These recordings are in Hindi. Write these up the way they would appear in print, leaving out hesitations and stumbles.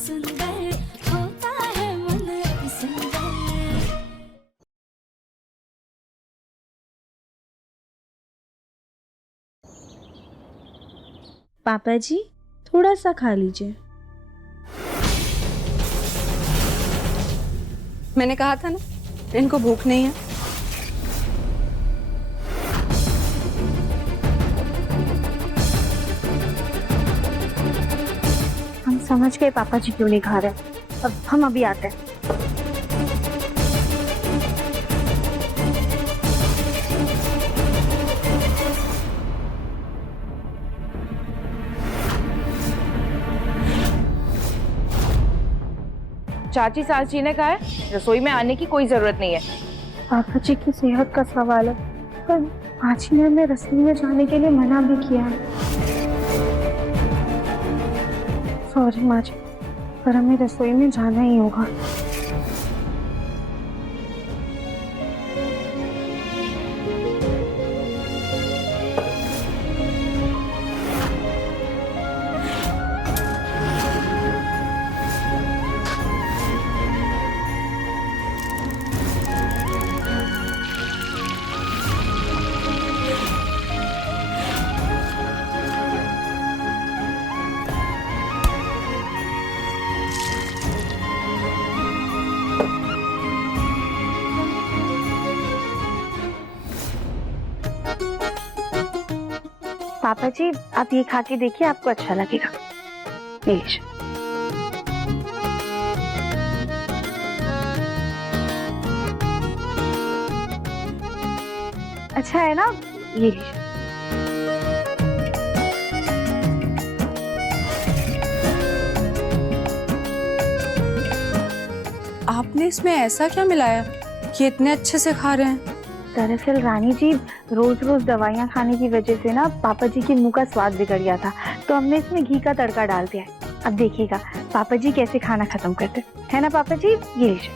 सुंदर होता है मन अति सुंदर। पापा जी थोड़ा सा खा लीजिए। मैंने कहा था ना इनको भूख नहीं है। हम समझ गए पापा जी क्यों नहीं खा रहे। अब हम अभी आते हैं। चाची साची ने कहा है रसोई में आने की कोई जरूरत नहीं है। पापा जी की सेहत का सवाल है, पर माची ने हमें रसोई में जाने के लिए मना भी किया है। सॉरी माची, पर हमें रसोई में जाना ही होगा। पापा जी आप ये खा के देखिए, आपको अच्छा लगेगा। ये लीजिए। अच्छा है ना? ये लीजिए। आपने इसमें ऐसा क्या मिलाया कि इतने अच्छे से खा रहे हैं? दरअसल रानी जी रोज रोज दवाइयाँ खाने की वजह से ना पापा जी के मुंह का स्वाद बिगड़ गया था, तो हमने इसमें घी का तड़का डाल दिया है। अब देखिएगा पापा जी कैसे खाना खत्म करते है ना पापा जी। ये लीजिए।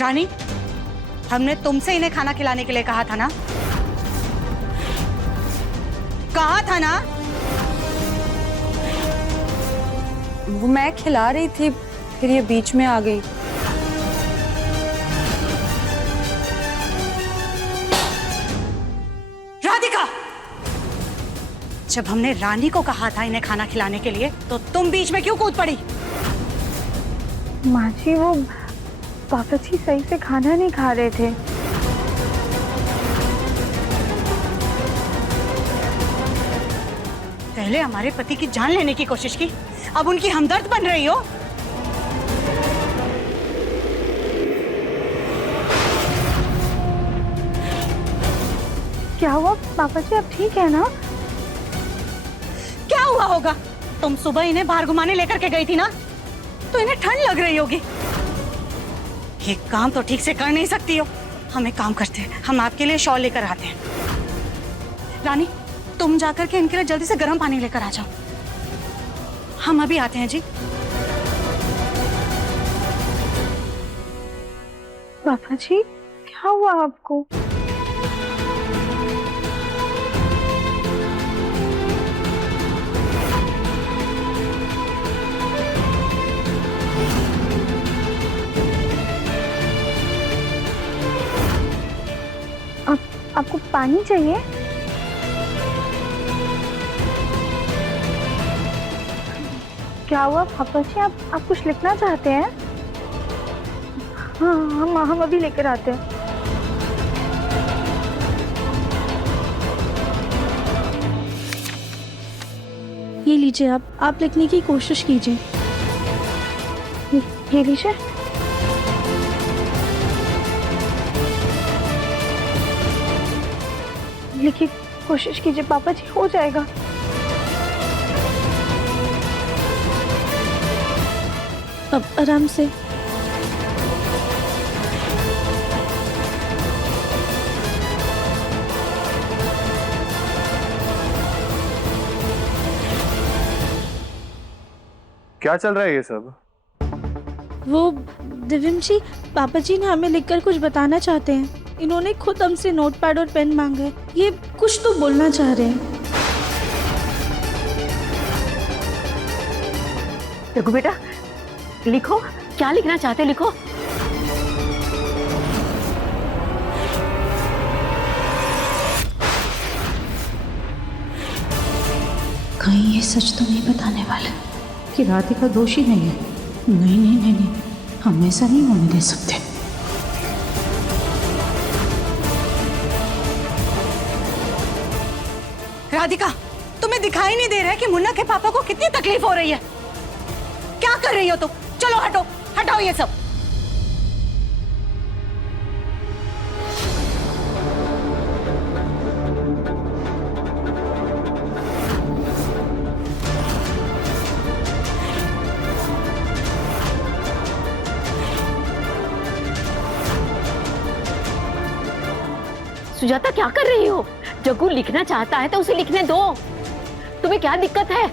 रानी, हमने तुमसे इन्हें खाना खिलाने के लिए कहा था ना? कहा था ना? वो मैं खिला रही थी, फिर ये बीच में आ गई। राधिका, जब हमने रानी को कहा था इन्हें खाना खिलाने के लिए, तो तुम बीच में क्यों कूद पड़ी? माँ जी वो पापा जी सही से खाना नहीं खा रहे थे। पहले हमारे पति की जान लेने की कोशिश की, अब उनकी हमदर्द बन रही हो। क्या हुआ पापा जी, आप ठीक है ना? क्या हुआ होगा? तुम सुबह इन्हें बाहर घुमाने लेकर के गई थी ना, तो इन्हें ठंड लग रही होगी। ये काम तो ठीक से कर नहीं सकती हो। हम एक काम करते हैं, हम आपके लिए शॉल लेकर आते हैं। रानी, तुम जाकर के इनके लिए जल्दी से गर्म पानी लेकर आ जाओ। हम अभी आते हैं जी। पापा जी क्या हुआ आपको? आपको पानी चाहिए? क्या हुआ पापा जी, आप कुछ लिखना चाहते हैं? हाँ हम अभी लेकर आते हैं। ये लीजिए, आप लिखने की कोशिश कीजिए। ये लीजिए। लिखिए, कोशिश कीजिए पापा जी, हो जाएगा। अब आराम से। क्या चल रहा है ये सब? वो दिव्यम जी, पापा जी ने हमें लिखकर कुछ बताना चाहते हैं। इन्होंने खुद हमसे नोटपैड और पेन मांगा है। ये कुछ तो बोलना चाह रहे हैं। रघु बेटा, लिखो, क्या लिखना चाहते लिखो। कहीं ये सच तो नहीं बताने वाले कि राधिका दोषी नहीं है। नहीं नहीं नहीं नहीं, हम ऐसा नहीं होने दे सकते। राधिका, तुम्हें दिखाई नहीं दे रहा है कि मुन्ना के पापा को कितनी तकलीफ हो रही है? क्या कर रही हो तुम? चलो हटो, हटाओ ये सब। सुजाता, क्या कर रही हो? जग्गू लिखना चाहता है तो उसे लिखने दो। तुम्हें क्या दिक्कत है?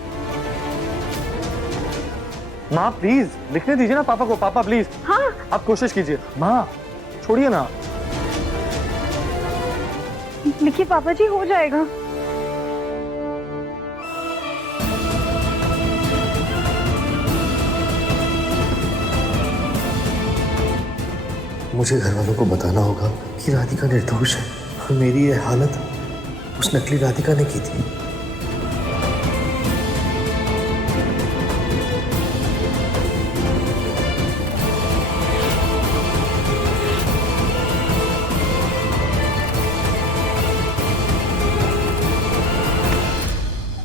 माँ प्लीज लिखने दीजिए ना पापा को। पापा प्लीज। हाँ, आप कोशिश कीजिए। माँ छोड़िए ना। लिखिए पापा जी, हो जाएगा। मुझे घर वालों को बताना होगा कि राधिका निर्दोष है और मेरी ये हालत उस नकली राधिका ने की थी।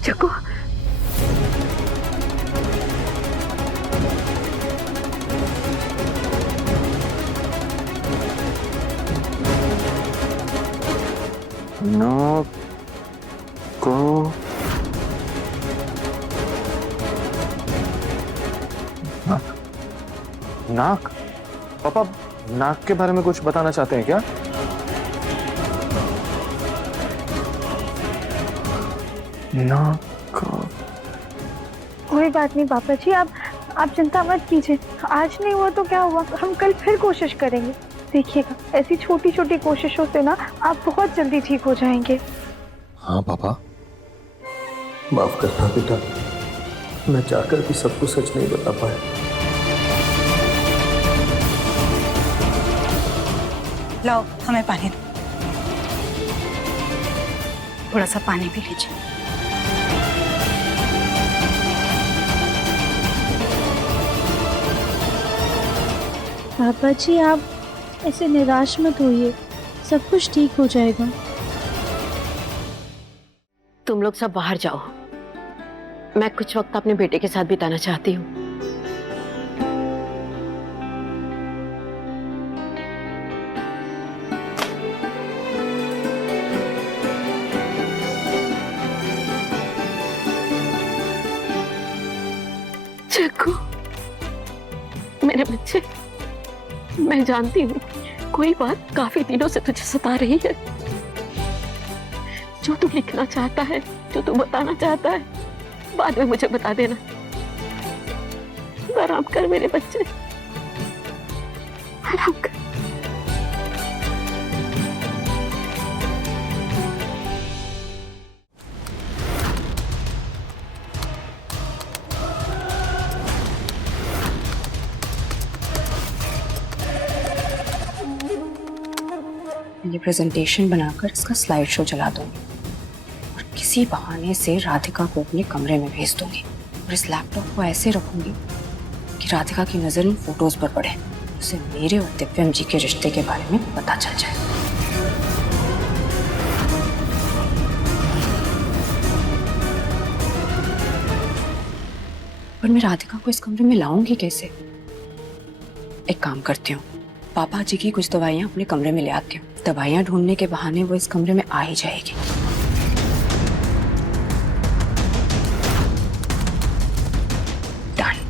जग्गू, नाक को नाक। पापा नाक के बारे में कुछ बताना चाहते हैं क्या? नाक का कोई बात नहीं पापा जी, आप चिंता मत कीजिए। आज नहीं हुआ तो क्या हुआ, हम कल फिर कोशिश करेंगे। देखिएगा, ऐसी छोटी छोटी कोशिशों से ना आप बहुत जल्दी ठीक हो जाएंगे। हाँ पापा, माफ करना बेटा, मैं चाहकर भी सबको सच नहीं बता पाया। लाओ, हमें पानी दो। थोड़ा सा पानी पी लीजिए। पापा जी, आप ऐसे निराश मत होइए, सब कुछ ठीक हो जाएगा। तुम लोग सब बाहर जाओ। मैं कुछ वक्त अपने बेटे के साथ बिताना चाहती हूँ। जग्गू, मेरे बच्चे, मैं जानती हूँ कोई बात काफी दिनों से तुझे सता रही है। जो तू लिखना चाहता है, जो तू बताना चाहता है, बाद में मुझे बता देना। आराम कर मेरे बच्चे, आराम कर। ये प्रेजेंटेशन बनाकर इसका स्लाइड शो चला दूंगी और किसी बहाने से राधिका को अपने कमरे में भेज दूंगी और इस लैपटॉप को ऐसे रखूंगी कि राधिका की नजर इन फोटोज पर पड़े, उसे मेरे और दिव्यम जी के रिश्ते के बारे में पता चल जाए। पर मैं राधिका को इस कमरे में लाऊंगी कैसे? एक काम करती हूँ, पापा जी की कुछ दवाइयाँ अपने कमरे में ले आती हूँ। दवाइयाँ ढूंढने के बहाने वो इस कमरे में आ ही जाएगी। डन।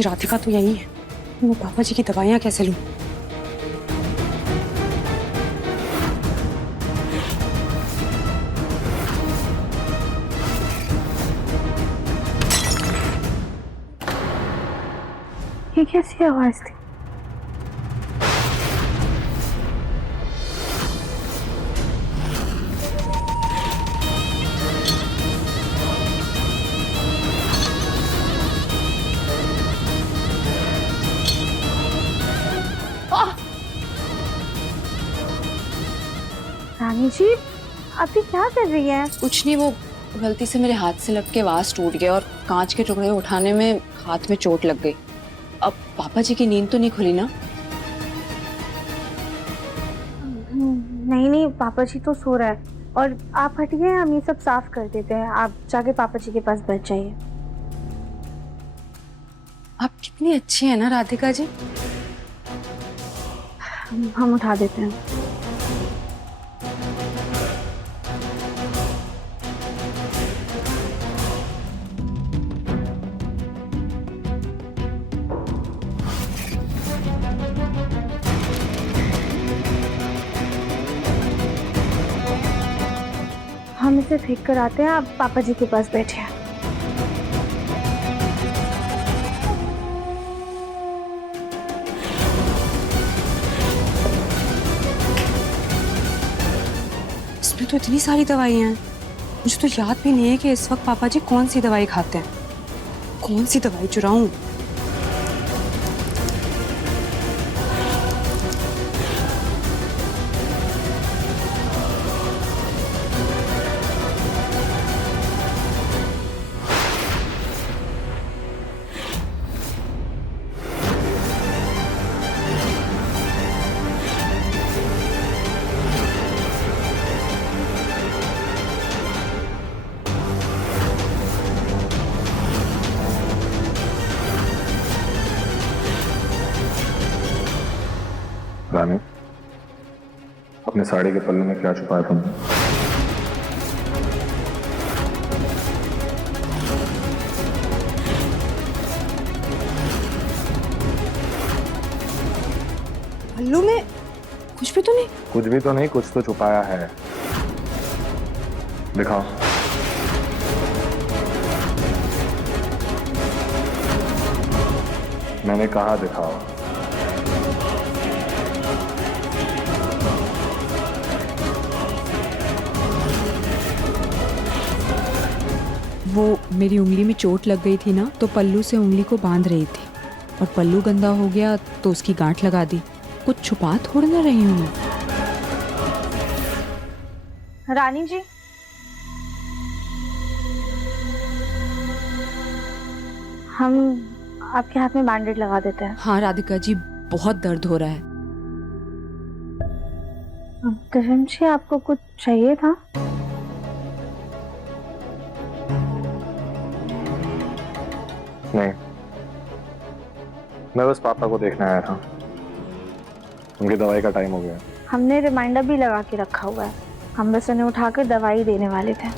कि राधिका तो यही है, मैं पापा जी की दवाइयाँ कैसे लूं? ये कैसी आवाज थी? रानी जी, आप ये क्या कर रही हैं? कुछ नहीं, वो गलती से मेरे हाथ से लग के वास टूट गया और कांच के टुकड़े उठाने में हाथ में चोट लग गई। अब पापा जी की नींद तो नहीं खुली ना? नहीं नहीं, पापा जी तो सो रहा है। और आप हटिए, हम ये सब साफ कर देते हैं। आप जाके पापा जी के पास बैठ जाइए। आप कितनी अच्छी है ना राधिका जी। हम उठा देते हैं। हम इसे फेंक कर आते हैं, आप पापा जी के पास बैठे हैं। इसमें तो इतनी सारी दवाइयाँ हैं, मुझे तो याद भी नहीं है कि इस वक्त पापा जी कौन सी दवाई खाते हैं। कौन सी दवाई चुराऊं? रानी, अपने साड़ी के पल्ले में क्या छुपाया तुमने? पल्लू में कुछ भी तो नहीं? कुछ भी तो नहीं, कुछ तो छुपाया है। दिखाओ। मैंने कहा दिखाओ। वो मेरी उंगली में चोट लग गई थी ना, तो पल्लू से उंगली को बांध रही थी और पल्लू गंदा हो गया तो उसकी गांठ लगा दी। कुछ छुपा थोड़ी ना रही हूँ मैं। रानी जी, हम आपके हाथ में बैंडेज लगा देते हैं। हाँ राधिका जी, बहुत दर्द हो रहा है। दर्शन जी, आपको कुछ चाहिए था? नहीं, मैं बस पापा को देखने आया था। उनकी दवाई का टाइम हो गया। हमने रिमाइंडर भी लगा के रखा हुआ है। हम बस उन्हें उठाकर दवाई देने वाले थे।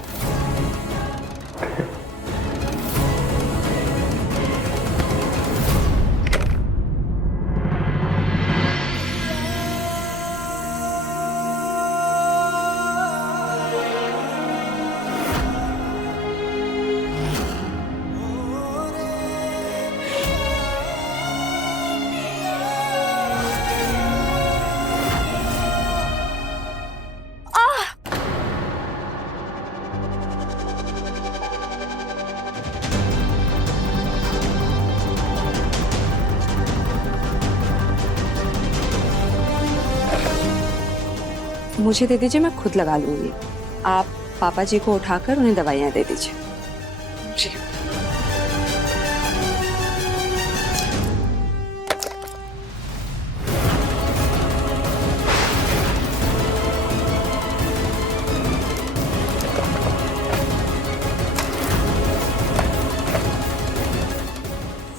मुझे दे दीजिए, मैं खुद लगा लूंगी। आप पापा जी को उठाकर उन्हें दवाइयाँ दे दीजिए। जी।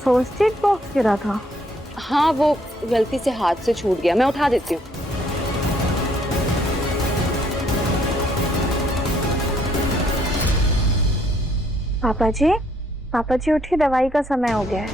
फर्स्ट एड बॉक्स गिरा था। हाँ, वो गलती से हाथ से छूट गया, मैं उठा देती हूँ। पापा जी उठिए, दवाई का समय हो गया है।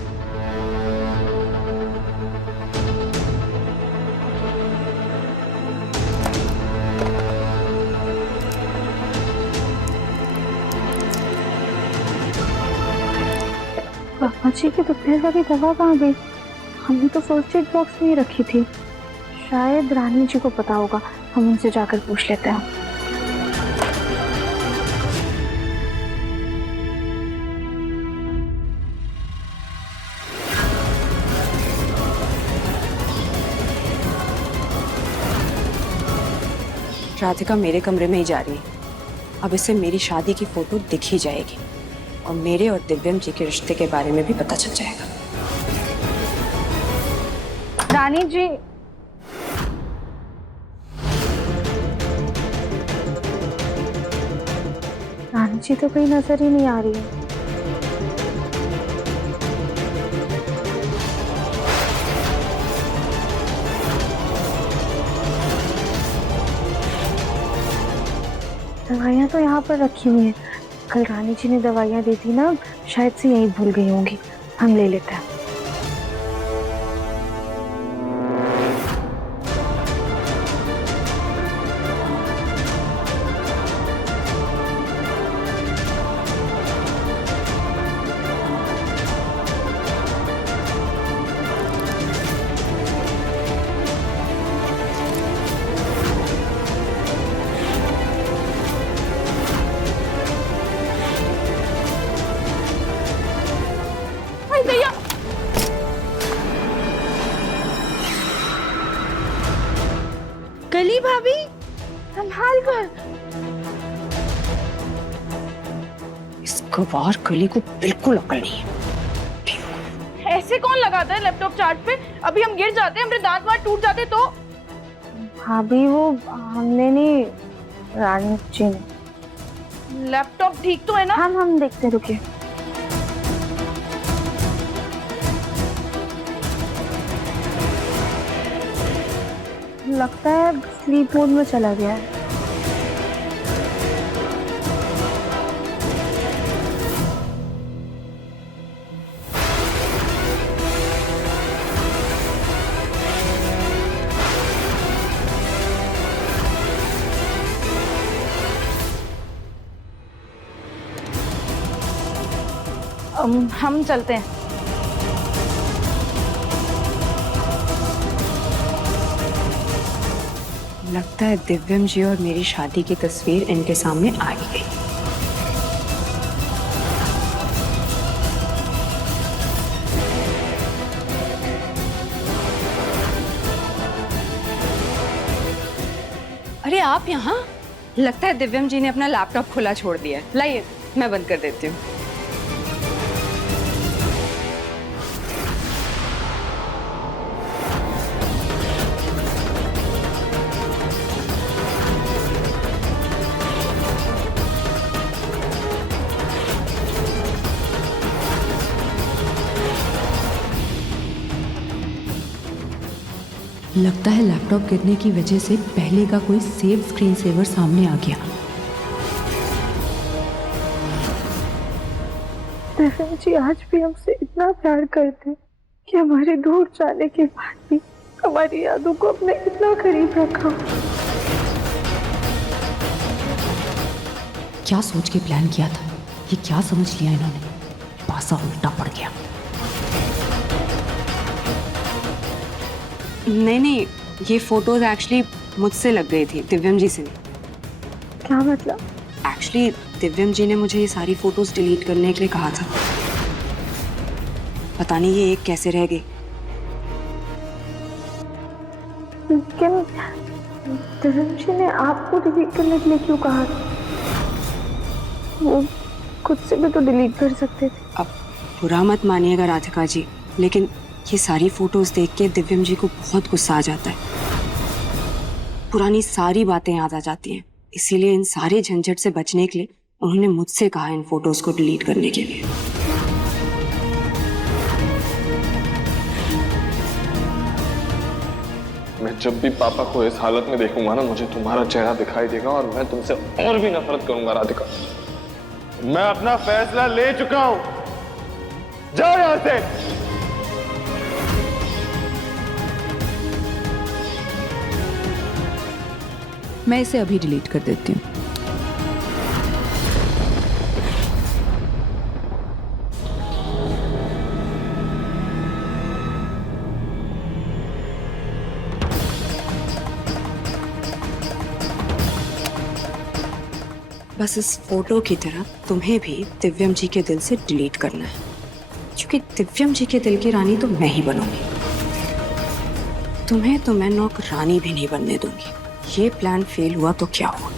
पापा जी की दोपहर वाली दवा कहाँ गई? हमने तो फर्स्ट एड बॉक्स में ही रखी थी। शायद रानी जी को पता होगा, हम उनसे जाकर पूछ लेते हैं। राधिका मेरे कमरे में ही जा रही है। अब इसे मेरी शादी की फोटो दिख ही जाएगी और मेरे और दिव्यम जी के रिश्ते के बारे में भी पता चल जाएगा। रानी जी, रानी जी तो कहीं नजर ही नहीं आ रही है। दवाइयाँ तो यहाँ पर रखी हुई हैं। कल रानी जी ने दवाइयाँ दी थी ना, शायद से यहीं भूल गई होंगी। हम ले लेते हैं। कली भाभी, संभाल कर। इस गवार कली को बिल्कुल अकल नहीं है। ऐसे कौन लगाता है लैपटॉप चार्ज पे? अभी हम गिर जाते, हमारे दांत वांत टूट जाते तो। भाभी वो हमने नहीं, रानी जी ने। लैपटॉप ठीक तो है ना? हम देखते, रुके। लगता है स्लीप मोड में चला गया है। हम चलते हैं। लगता है दिव्यम जी और मेरी शादी की तस्वीर इनके सामने आ ही गई। अरे आप यहाँ? लगता है दिव्यम जी ने अपना लैपटॉप खुला छोड़ दिया है। लाइए मैं बंद कर देती हूँ। लगता है लैपटॉप गिरने की वजह से पहले का कोई सेव स्क्रीन सेवर सामने आ गया। दिव्यम जी आज भी हमसे इतना प्यार करते कि हमारे दूर जाने के बाद भी हमारी यादों को अपने इतना करीब रखा। क्या सोच के प्लान किया था? ये क्या समझ लिया इन्होंने? पासा उल्टा पड़ गया। नहीं, ये फोटोज एक्चुअली मुझसे लग गई थी, दिव्यम जी से नहीं। क्या मतलब? एक्चुअली दिव्यम जी ने मुझे ये सारी फोटोज डिलीट करने के लिए कहा था। पता नहीं ये एक कैसे रह गई। लेकिन दिव्यम जी ने आपको डिलीट करने के लिए क्यों कहा? वो खुद से भी तो डिलीट कर सकते थे। अब बुरा मत मानिएगा राधिका जी, लेकिन ये सारी फोटोज देख के दिव्यम जी को बहुत गुस्सा आ जाता है। पुरानी सारी बातें याद आ जाती हैं। इसीलिए इन सारे झंझट से बचने के लिए उन्होंने मुझसे कहा इन फोटोज को डिलीट करने के लिए। मैं जब भी पापा को इस हालत में देखूंगा ना, मुझे तुम्हारा चेहरा दिखाई देगा और मैं तुमसे और भी नफरत करूंगा राधिका। मैं अपना फैसला ले चुका हूं। जाओ यहां से। मैं इसे अभी डिलीट कर देती हूँ। बस इस फोटो की तरह तुम्हें भी दिव्यम जी के दिल से डिलीट करना है, क्योंकि दिव्यम जी के दिल की रानी तो मैं ही बनूंगी। तुम्हें तो मैं नौकरानी भी नहीं बनने दूंगी। ये प्लान फेल हुआ तो क्या हुआ,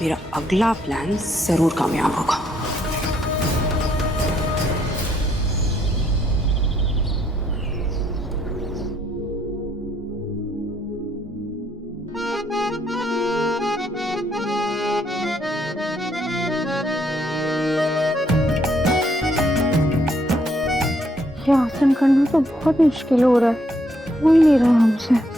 मेरा अगला प्लान जरूर कामयाब होगा। ये आसन करना तो बहुत मुश्किल हो रहा है, हो ही नहीं रहा हमसे।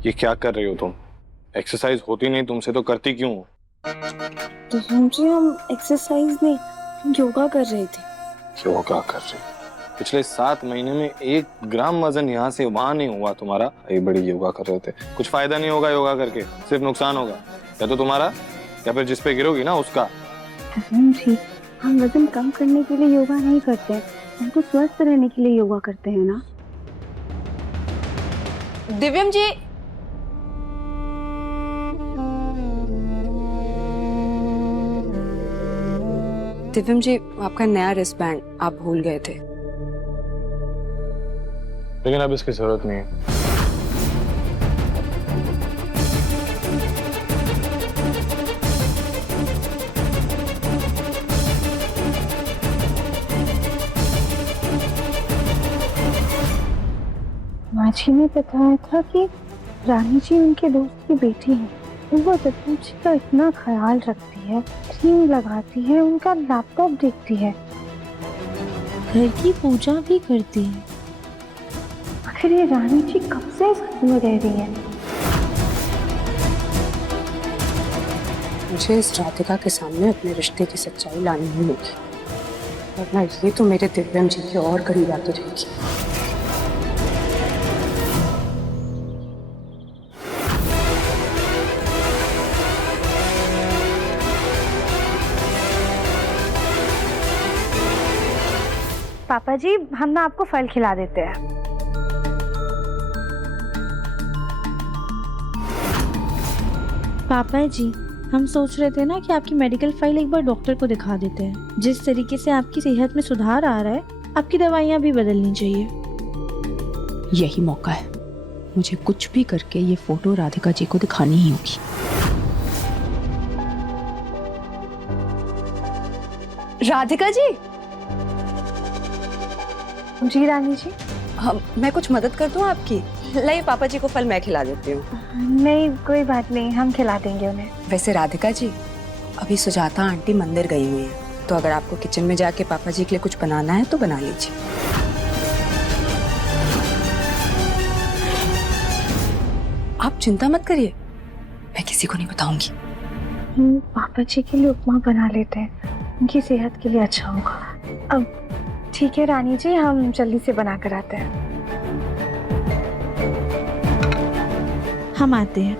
ये क्या कर रही हो तुम? एक्सरसाइज होती नहीं तुमसे तो करती क्यों हो? जी हम एक्सरसाइज नहीं, हम योगा कर रहे थे। योगा कर रही? पिछले 7 महीने में 1 ग्राम वजन यहाँ से वहां नहीं हुआ तुम्हारा, ये बड़ी योगा कर रहे थे। कुछ फायदा नहीं होगा योगा करके, सिर्फ नुकसान होगा, या तो तुम्हारा या फिर जिस पे गिरोगी ना उसका। जी हम वजन कम करने के लिए योगा नहीं करते, हम तो स्वस्थ रहने के लिए योगा करते हैं ना। दिव्यम जी, दिव्यम जी आपका नया रिस्टबैंड आप भूल गए थे, लेकिन अब इसकी जरूरत नहीं है। माझी ने बताया था कि रानी जी उनके दोस्त की बेटी है। वो दिव्यम जी का इतना ख्याल रखती है, क्रीम लगाती है, उनका लैपटॉप देखती है, घर की पूजा भी करती है। आखिर ये रानी जी कब से इस घर में रह रही है? मुझे इस राधिका के सामने अपने रिश्ते की सच्चाई लानी ही होगी, वरना ये तो मेरे दिव्यम जी की और करीब आती रहेगी। पापा जी हम ना आपको फल खिला देते हैं। पापा जी हम सोच रहे थे ना कि आपकी मेडिकल फाइल एक बार डॉक्टर को दिखा देते हैं। जिस तरीके से आपकी सेहत में सुधार आ रहा है, आपकी दवाइयाँ भी बदलनी चाहिए। यही मौका है, मुझे कुछ भी करके ये फोटो राधिका जी को दिखानी ही होगी। राधिका जी। जी रानी जी। मैं कुछ मदद कर दूं आपकी? लाइए पापा जी को फल मैं खिला देती हूँ। नहीं कोई बात नहीं, हम खिला देंगे उन्हें। वैसे राधिका जी अभी सुजाता आंटी मंदिर गई हुई है, तो अगर आपको किचन में जाके पापा जी के लिए कुछ बनाना है तो बना लीजिए। आप चिंता मत करिए, मैं किसी को नहीं बताऊंगी। पापा जी के लिए उपमा बना लेते हैं, उनकी सेहत के लिए अच्छा होगा। अब ठीक है रानी जी, हम जल्दी से बना कर आते हैं। हम आते हैं।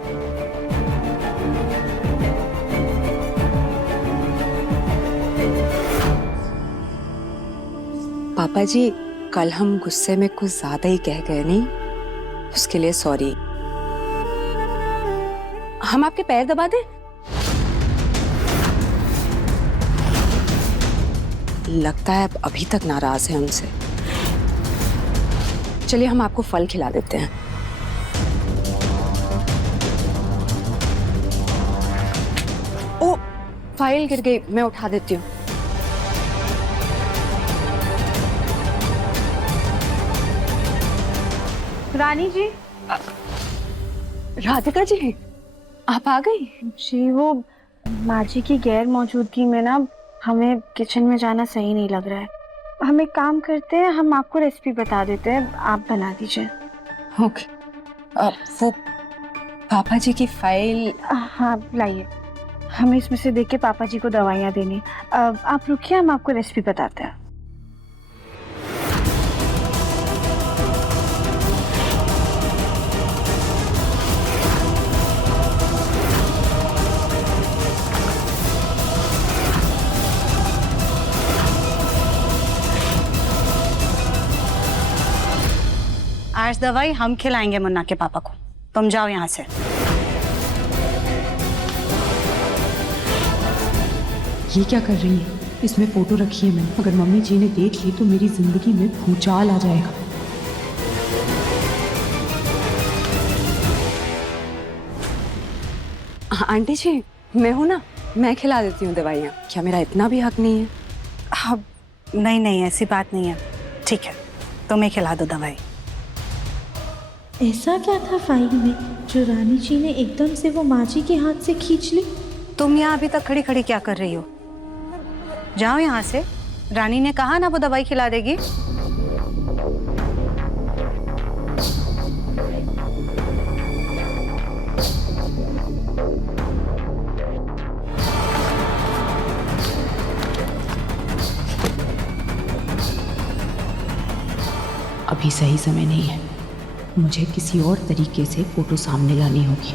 पापा जी कल हम गुस्से में कुछ ज्यादा ही कह गए नहीं, उसके लिए सॉरी। हम आपके पैर दबा दें? लगता है अब अभी तक नाराज है उनसे। चलिए हम आपको फल खिला देते हैं। ओ फाइल गिर गई, मैं उठा देती हूँ। रानी जी राधिका जी, आप आ गई? जी वो माँ जी की गैर मौजूदगी में ना हमें किचन में जाना सही नहीं लग रहा है। हम एक काम करते हैं, हम आपको रेसिपी बता देते हैं, आप बना दीजिए। ओके। वो पापा जी की फाइल। हाँ लाइए, हमें इसमें से देख के पापा जी को दवाइयाँ देनी। आप रुकिए, हम आपको रेसिपी बताते हैं। आज दवाई हम खिलाएंगे मुन्ना के पापा को, तुम जाओ यहाँ से। ये क्या कर रही है? इसमें फोटो रखी है मैंने, अगर मम्मी जी ने देख ली तो मेरी जिंदगी में भूचाल आ जाएगा। आंटी जी मैं हूं ना, मैं खिला देती हूँ दवाइयाँ। क्या मेरा इतना भी हक नहीं है? हाँ, नहीं नहीं ऐसी बात नहीं है। ठीक है, तुम्हें खिला दो दवाई। ऐसा क्या था फाइल में जो रानी जी ने एकदम से वो माँ जी के हाथ से खींच ली? तुम यहाँ अभी तक खड़ी खड़ी क्या कर रही हो? जाओ यहाँ से, रानी ने कहा ना वो दवाई खिला देगी। अभी सही समय नहीं है, मुझे किसी और तरीके से फोटो सामने लानी होगी।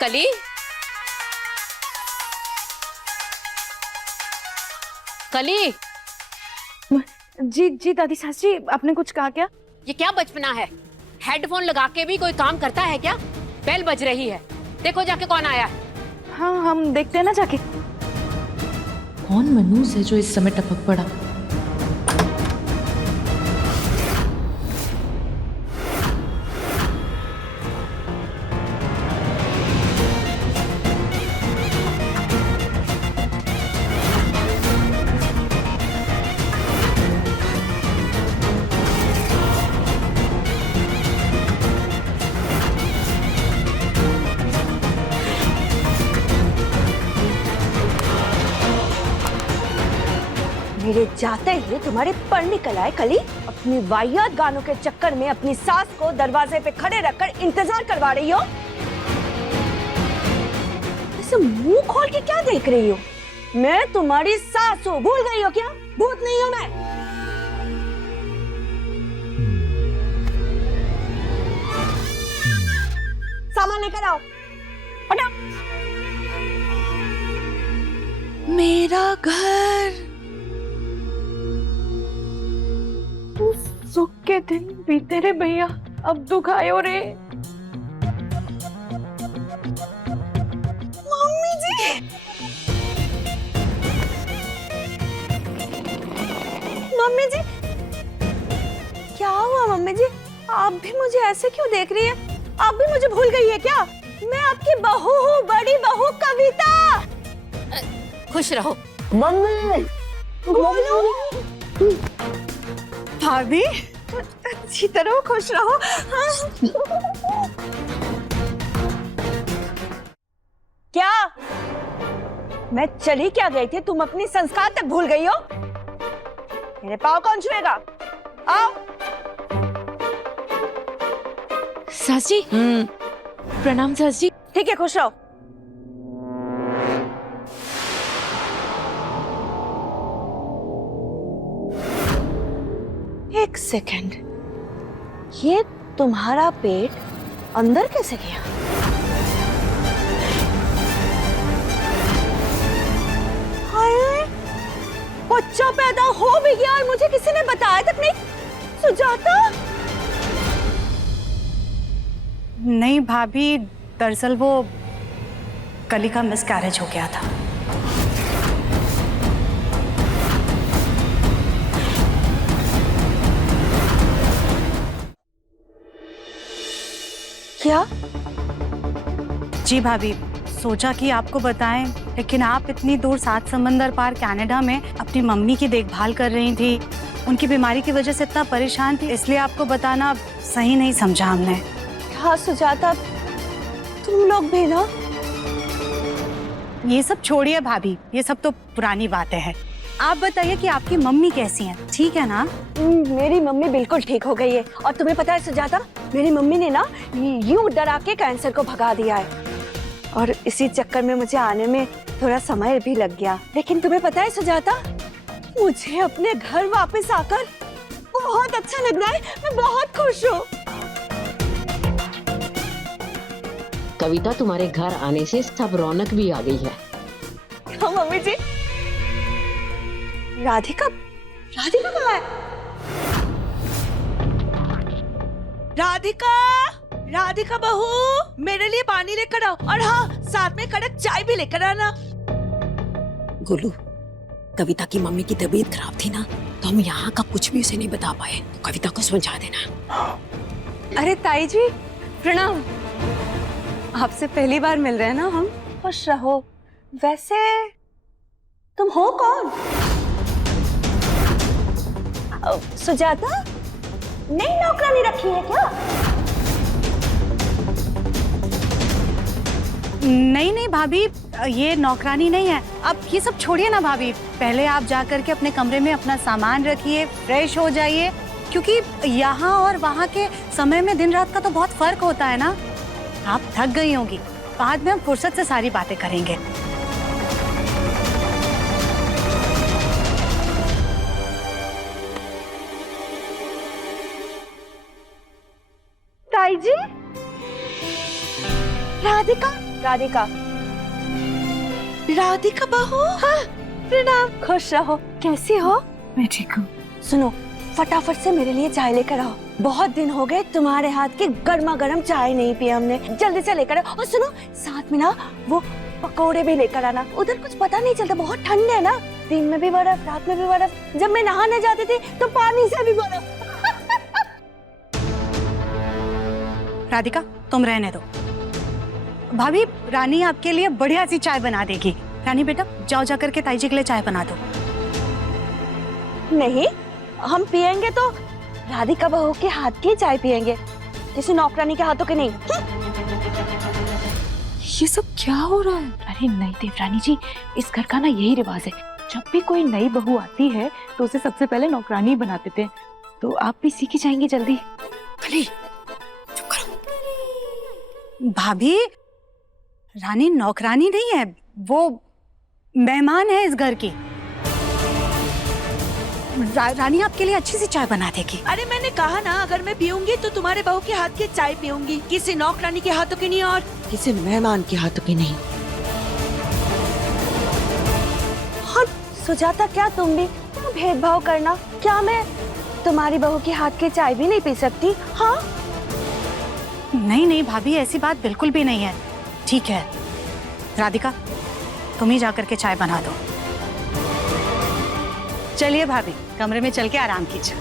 कली, कली, जी जी दादी सास जी, आपने कुछ कहा क्या? ये क्या बचपना है? हेडफोन लगा के भी कोई काम करता है क्या? बेल बज रही है, देखो जाके कौन आया है। हाँ हम देखते हैं ना जाके। कौन मनूस है जो इस समय टपक पड़ा? मेरे जाते ही तुम्हारे पर निकल आए कली। अपनी वाहियात गानों के चक्कर में अपनी सास को दरवाजे पे खड़े रखकर इंतजार करवा रही हो। ऐसे मुंह खोल के क्या देख रही हो? मैं तुम्हारी सास हूँ, भूल गई हो क्या? भूत नहीं हूँ मैं। सामान लेकर आओ। मेरा घर, सुख के दिन बीते रे भैया, अब दुख आयो रे। मम्मी जी, मम्मी जी, क्या हुआ मम्मी जी? आप भी मुझे ऐसे क्यों देख रही हैं? आप भी मुझे भूल गई है क्या? मैं आपकी बहू हूँ, बड़ी बहू कविता। खुश रहो। मम्मी बोलो। भाभी अच्छी तरह खुश रहो। हाँ। क्या मैं चली क्या गई थी, तुम अपनी संस्कार तक भूल गई हो? मेरे पाँव कौन छुएगा? आओ। सास जी, प्रणाम सास जी। ठीक है, खुश रहो। एक सेकंड, ये तुम्हारा पेट अंदर कैसे गया? हाय, बच्चा पैदा हो भी गया और मुझे किसी ने बताया तक नहीं। सुजाता? नहीं भाभी, दरअसल वो कली का मिसकैरेज हो गया था। क्या? जी भाभी, सोचा कि आपको बताएं, लेकिन आप इतनी दूर 7 समंदर पार कनाडा में अपनी मम्मी की देखभाल कर रही थी, उनकी बीमारी की वजह से इतना परेशान थी, इसलिए आपको बताना सही नहीं समझा हमने। हाँ सुजाता, तुम लोग भी ना। ये सब छोड़िए भाभी, ये सब तो पुरानी बातें हैं। आप बताइए कि आपकी मम्मी कैसी हैं? ठीक है ना? मेरी मम्मी बिल्कुल ठीक हो गई है। और तुम्हें पता है सुजाता, मेरी मम्मी ने ना यूं डरा के कैंसर को भगा दिया है। और इसी चक्कर में मुझे आने में थोड़ा समय भी लग गया। लेकिन तुम्हें पता है सुजाता, मुझे अपने घर वापस आकर बहुत अच्छा लग रहा है। मैं बहुत खुश हूँ। कविता, तुम्हारे घर आने से सब रौनक भी आ गई है। हाँ मम्मी जी। राधिका कहाँ है? राधिका बहू, मेरे लिए पानी लेकर आओ, और हाँ, साथ में कड़क चाय भी लेकर आना। गोलू, कविता की मम्मी की तबीयत खराब थी ना, तो हम यहाँ का कुछ भी उसे नहीं बता पाए, तो कविता को समझा देना। अरे ताई जी, प्रणाम। आपसे पहली बार मिल रहे हैं ना हम। खुश रहो। वैसे तुम हो कौन? सुजाता, नई नौकरानी रखी है क्या? नहीं भाभी, ये नौकरानी नहीं है। अब ये सब छोड़िए ना भाभी, पहले आप जा करके अपने कमरे में अपना सामान रखिए, फ्रेश हो जाइए, क्योंकि यहाँ और वहाँ के समय में दिन रात का तो बहुत फर्क होता है ना। आप थक गई होंगी, बाद में हम फुर्सत से सारी बातें करेंगे। ताई जी, राधिका बहू। हाँ, प्रणाम। खुश रहो। कैसी हो? मैं ठीक हूँ। सुनो, फटाफट से मेरे लिए चाय लेकर आओ। बहुत दिन हो गए तुम्हारे हाथ की गर्मा गर्म चाय नहीं पी हमने। जल्दी से लेकर आओ। और सुनो, साथ में ना वो पकोड़े भी लेकर आना। उधर कुछ पता नहीं चलता, बहुत ठंड है ना। दिन में भी बर्फ, रात में भी बर्फ। जब मैं नहाने जाती थी तो पानी से भी बर्फ। राधिका, तुम रहने दो। भाभी, रानी आपके लिए बढ़िया सी चाय बना देगी। रानी बेटा, जाओ जाकर के ताई जी के लिए चाय बना दो। नहीं, हम पियेंगे तो राधिका बहू के हाथ की चाय पियेंगे, किसी नौकरानी के हाथों के नहीं। ये सब क्या हो रहा है? अरे नहीं देवरानी जी, इस घर का ना यही रिवाज है, जब भी कोई नई बहू आती है तो उसे सबसे पहले नौकरानी बना देते हैं। तो आप भी सीख जाएंगे जल्दी। अली, चुप करो। भाभी, रानी नौकरानी नहीं है, वो मेहमान है इस घर की। रानी आपके लिए अच्छी सी चाय बना देगी। अरे मैंने कहा ना, अगर मैं पीऊंगी तो तुम्हारे बहू के हाथ की चाय पीऊंगी, किसी नौकरानी के हाथों की नहीं और किसी मेहमान के हाथों की नहीं। हाँ सुजाता, क्या तुम भी भेदभाव करना? क्या मैं तुम्हारी बहू के हाथ की चाय भी नहीं पी सकती? हाँ नहीं भाभी, ऐसी बात बिल्कुल भी नहीं है। ठीक है राधिका, तुम ही जाकर के चाय बना दो। चलिए भाभी, कमरे में चल के आराम कीजिए।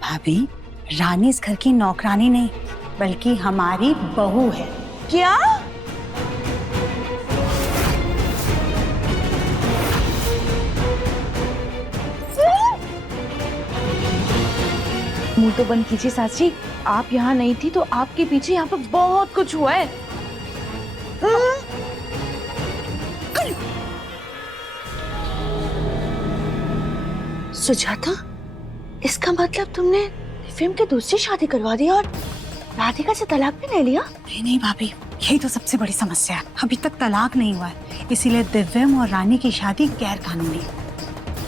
भाभी, रानी इस घर की नौकरानी नहीं, बल्कि हमारी बहू है। क्या? मुंह तो बंद कीजिए सासी, आप यहाँ नहीं थी तो आपके पीछे यहाँ पर बहुत कुछ हुआ है। सुजाता, इसका मतलब तुमने फिल्म की दूसरी शादी करवा दी और राधिका से तलाक भी ले लिया? नहीं भाभी, यही तो सबसे बड़ी समस्या है। अभी तक तलाक नहीं हुआ है, इसीलिए दिव्यम और रानी की शादी गैर कानूनी।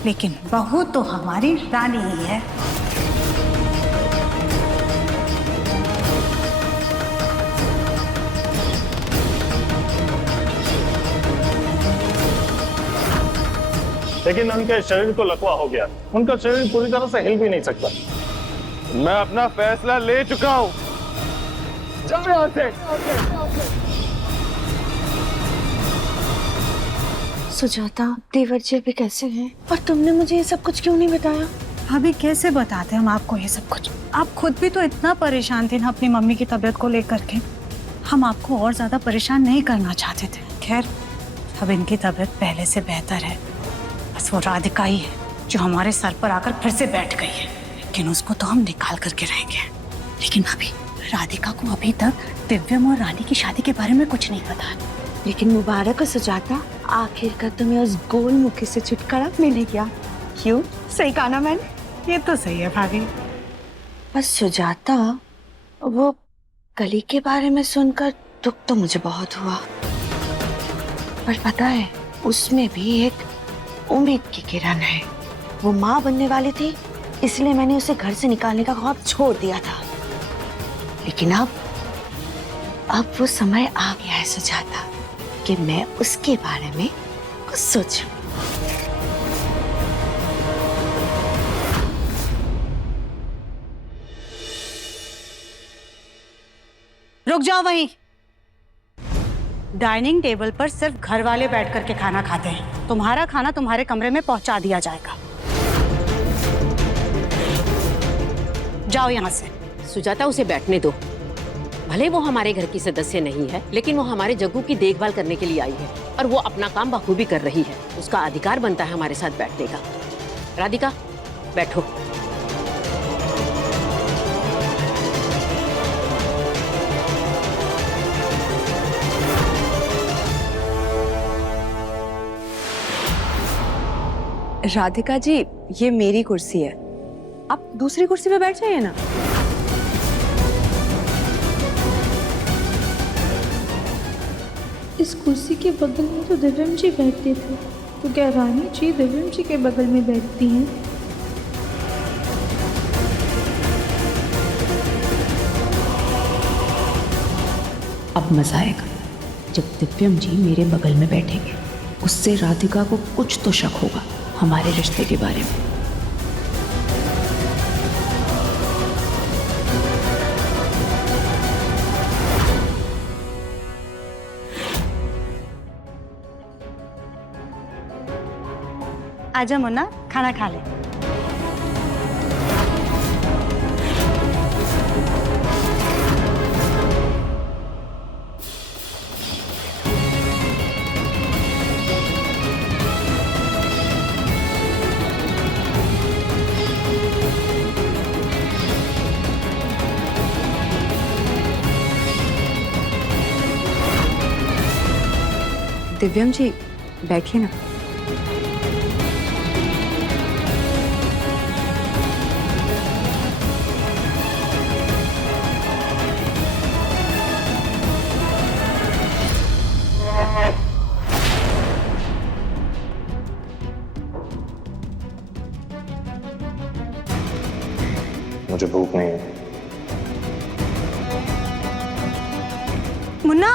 लेकिन बहू तो हमारी रानी ही है। लेकिन उनके शरीर को लकवा हो गया, उनका शरीर पूरी तरह से हिल भी नहीं सकता। मैं अपना फैसला ले चुका हूं। जाओ यहां से। सुजाता, देवर जी अभी कैसे हैं? और तुमने मुझे ये सब कुछ क्यों नहीं बताया? भाभी कैसे बताते हम आपको ये सब कुछ? आप खुद भी तो इतना परेशान थे ना अपनी मम्मी की तबीयत को लेकर के। हम आपको और ज्यादा परेशान नहीं करना चाहते थे। खैर, अब इनकी तबीयत पहले से बेहतर है। बस वो राधिका ही है जो हमारे सर पर आकर फिर से बैठ गई है, लेकिन उसको तो हम निकाल करके रहेंगे। लेकिन भाभी, राधिका को अभी तक दिव्यम और रानी की शादी के बारे में कुछ नहीं पता है। लेकिन मुबारक हो सुजाता, आखिरकार तुम्हें उस गोल मुखी से छुटकारा मिल गया। क्यों, सही कहा ना मैंने? ये तो सही है भाभी। बस सुजाता, वो कली के बारे में सुनकर दुख तो मुझे बहुत हुआ, पर पता है उसमें भी एक उम्मीद की किरण है। वो माँ बनने वाली थी, इसलिए मैंने उसे घर से निकालने का ख्वाब छोड़ दिया था। लेकिन अब वो समय आ गया है सुजाता कि मैं उसके बारे में कुछ सोचूं। रुक जाओ वहीं। डाइनिंग टेबल पर सिर्फ घर वाले बैठ करके खाना खाते हैं। तुम्हारा खाना तुम्हारे कमरे में पहुंचा दिया जाएगा। जाओ यहाँ से। सुजाता, उसे बैठने दो। भले वो हमारे घर की सदस्य नहीं है, लेकिन वो हमारे जग्गू की देखभाल करने के लिए आई है और वो अपना काम बखूबी कर रही है। उसका अधिकार बनता है हमारे साथ बैठने का। राधिका, बैठो। राधिका जी, ये मेरी कुर्सी है, आप दूसरी कुर्सी पे बैठ जाइए ना। इस कुर्सी के बगल में तो दिव्यम जी बैठते थे, तो क्या रानी जी दिव्यम जी के बगल में बैठती हैं? अब मजा आएगा जब दिव्यम जी मेरे बगल में बैठेंगे। उससे राधिका को कुछ तो शक होगा हमारे रिश्ते के बारे में। आजा मुन्ना, खाना खा ले। दिव्यम जी, बैठिए ना। मुझे भूख नहीं है। मुन्ना,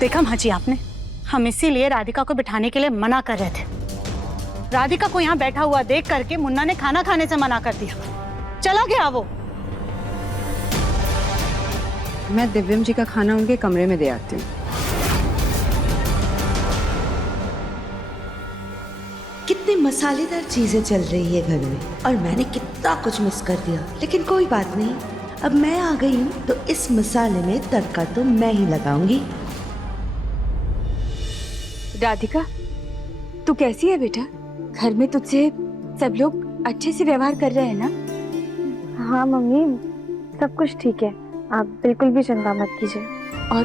देखा माँ जी आपने, हम इसीलिए राधिका को बिठाने के लिए मना कर रहे थे। राधिका को यहाँ बैठा हुआ देख करके मुन्ना ने खाना खाने से मना कर दिया। चला गया वो। मैं दिव्यम जी का खाना उनके कमरे में दे आती हूँ। कितनी मसालेदार चीजें चल रही है घर में, और मैंने कितना कुछ मिस कर दिया। लेकिन कोई बात नहीं, अब मैं आ गई हूँ तो इस मसाले में तड़का तो मैं ही लगाऊंगी। राधिका, तू कैसी है बेटा? घर में तुझसे सब लोग अच्छे से व्यवहार कर रहे हैं ना? हाँ मम्मी, सब कुछ ठीक है, आप बिल्कुल भी चिंता मत कीजिए। और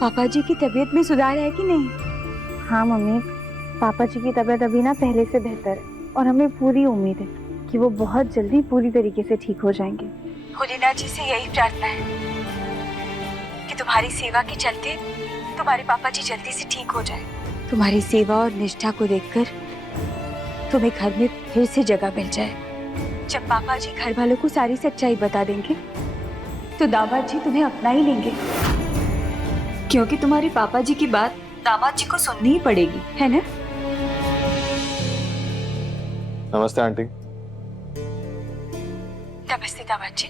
पापा जी की तबीयत में सुधार है कि नहीं? हाँ मम्मी, पापा जी की तबीयत अभी ना पहले से बेहतर है, और हमें पूरी उम्मीद है कि वो बहुत जल्दी पूरी तरीके से ठीक हो जाएंगे। भोलेनाथ जी से यही प्रार्थना है कि तुम्हारी सेवा के चलते तुम्हारे पापा जी जल्दी से ठीक हो जाए। तुम्हारी सेवा और निष्ठा को देखकर तुम्हें घर में फिर से जगह मिल जाए। जब पापा जी घर वालों को सारी सच्चाई बता देंगे तो दामाद जी तुम्हें अपना ही लेंगे, क्योंकि तुम्हारे पापा जी की बात दामाद जी को सुननी ही पड़ेगी, है ना? नमस्ते आंटी। नमस्ते दामाद जी।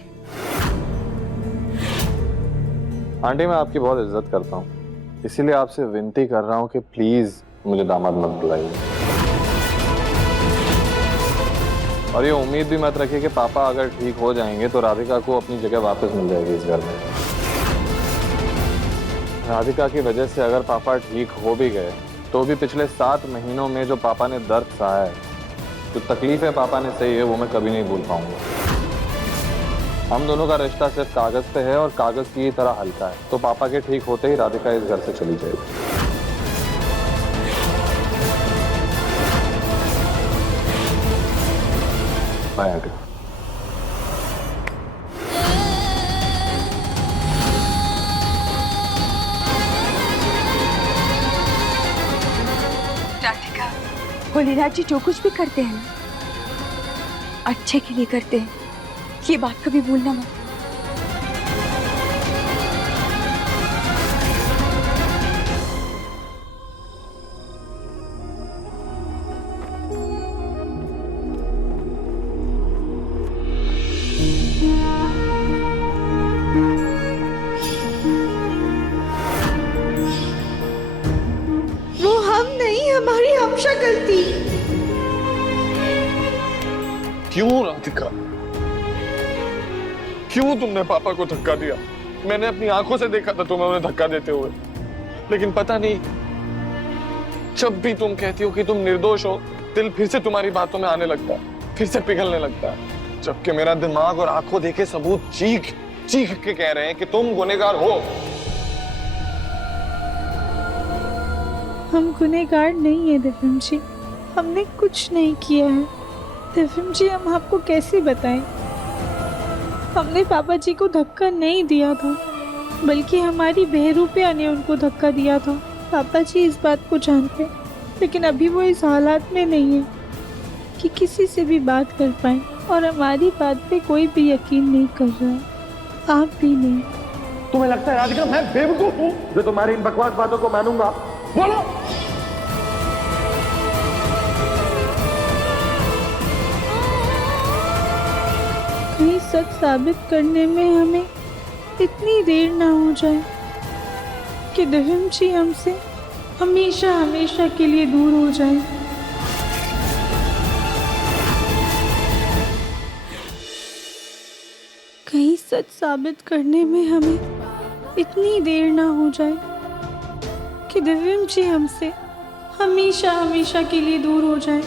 आंटी मैं आपकी बहुत इज्जत करता हूँ, इसीलिए आपसे विनती कर रहा हूँ कि प्लीज मुझे दामाद मत बुलाइए। और ये उम्मीद भी मत रखिए कि पापा अगर ठीक हो जाएंगे तो राधिका को अपनी जगह वापस मिल जाएगी इस घर में। राधिका की वजह से अगर पापा ठीक हो भी गए तो भी पिछले 7 महीनों में जो पापा ने दर्द सहा है, जो तकलीफें पापा ने सही है, वो मैं कभी नहीं भूल पाऊंगा। हम दोनों का रिश्ता सिर्फ कागज पे है और कागज की तरह हल्का है, तो पापा के ठीक होते ही राधिका इस घर से चली जाएगी। Bye aunty. राधिका, भोलेनाथ जी जो कुछ भी करते हैं ना, अच्छे के लिए करते हैं, ये बात कभी भूलना मत। वो हम नहीं, हमारी हमशा गलती। क्यों राधिका, क्यों तुमने पापा को धक्का दिया? मैंने अपनी आंखों से देखा था तुम्हें उन्हें धक्का देते हुए, लेकिन पता नहीं जब भी तुम कहती हो कि तुम निर्दोष हो, दिल फिर से तुम्हारी बातों में आने लगता है, फिर से पिघलने लगता है, जबकि मेरा दिमाग और आंखों देखे सबूत चीख चीख के कह रहे हैं कि तुम गुनहगार हो। हम गुनहगार नहीं है दिव्यम जी, हमने कुछ नहीं किया है। दिव्यम जी हम आपको कैसे बताएं? हमने पापा जी को धक्का नहीं दिया था, बल्कि हमारी बहरूपिया ने उनको धक्का दिया था। पापा जी इस बात को जानते, लेकिन अभी वो इस हालात में नहीं है कि किसी से भी बात कर पाए, और हमारी बात पे कोई भी यकीन नहीं कर रहा है, आप भी नहीं। तुम्हें लगता है राधिका मैं बेवकूफ हूँ जो तुम्हारी इन बकवास बातों को मानूंगा? बोलो। कहीं सच साबित करने में हमें इतनी देर ना हो जाए कि दिव्यम जी हमसे हमेशा हमेशा के लिए दूर हो जाए। कहीं सच साबित करने में हमें इतनी देर ना हो जाए कि दिव्यम जी हमसे हमेशा हमेशा के लिए दूर हो जाए।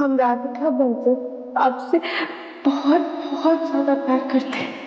हम राधिका बनकर आपसे बहुत बहुत ज्यादा प्यार करते हैं।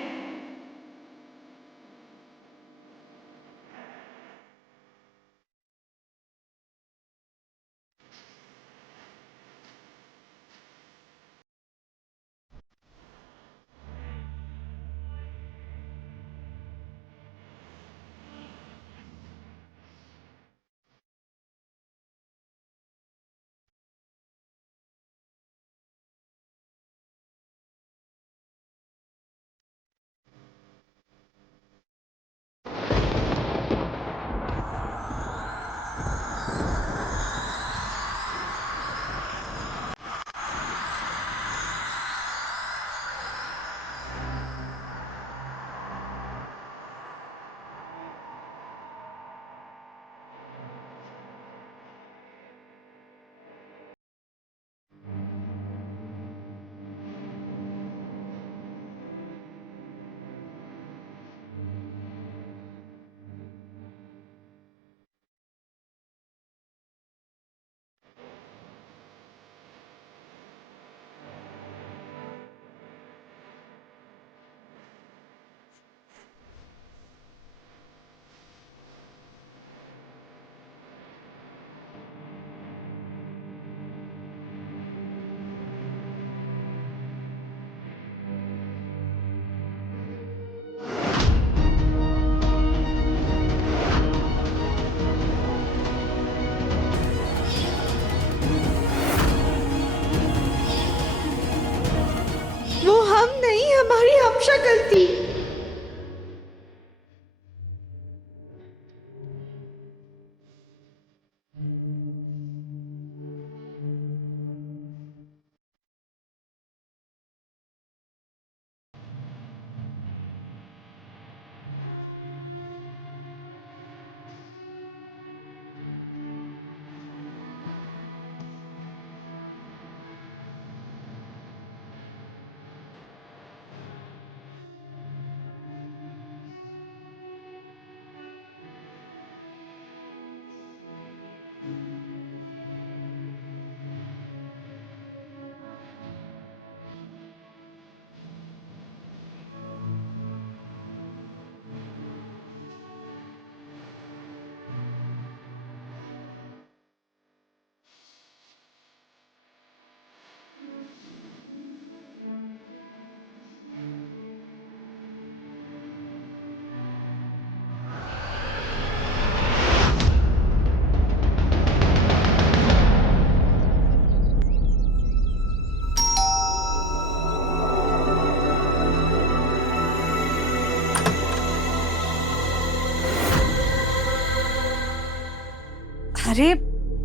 अरे